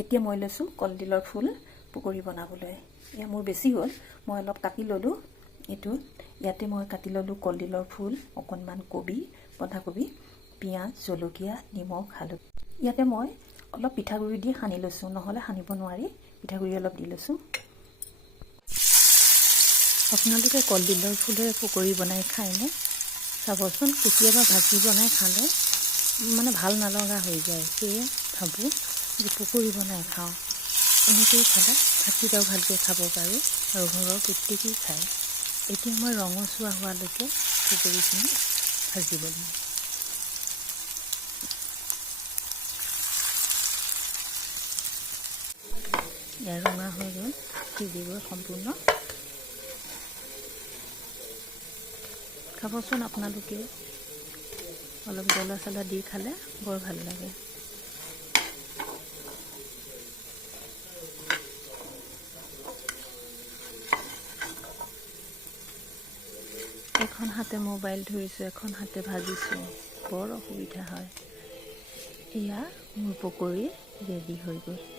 এতিয়া মই লৈছোঁ কলডিলৰ ফুল পকৰি বনাবলৈ। এয়া মোৰ বেছি হ'ল, মই অলপ কাটি ল'লোঁ। ইয়াতে মই কাটি ল'লোঁ কলডিলৰ ফুল, অকণমান কবি, বন্ধাকবি, পিঁয়াজ, জলকীয়া, নিমখ, হালধি। ইয়াতে মই অলপ পিঠাগুড়ি দি সানি লৈছোঁ, নহ'লে সানিব নোৱাৰি। পিঠাগুড়ি অলপ দি লৈছোঁ। আপোনালোকে কলডিলৰ ফুলেৰে পকৰি বনাই খায়নে? চাবচোন, কেতিয়াবা ভাজি বনাই খালে মানে ভাল নলগা হৈ যায়। সেয়ে ভাবোঁ যে পকৰি বনাই খাওঁ। এনেকৈয়ে খালে ভাতকেইটাও ভালকৈ খাব পাৰোঁ আৰু ঘৰৰ প্ৰত্যেকেই খায়। এতিয়া মই ৰঙচুৱা হোৱালৈকে পকৰিখিনি ভাজিব দিম। ইয়াৰ ৰঙা হৈ গ'ল, সিজি গ'ল সম্পূৰ্ণ। খাবচোন আপোনালোকেও, অলপ জ্বলা চলা দি খালে বৰ ভাল লাগে। এখন হাতে মোবাইল ধৰিছোঁ, এখন হাতে ভাজিছোঁ, বৰ অসুবিধা হয়। এয়া মোৰ পকৰি ৰেডি হৈ গ'ল।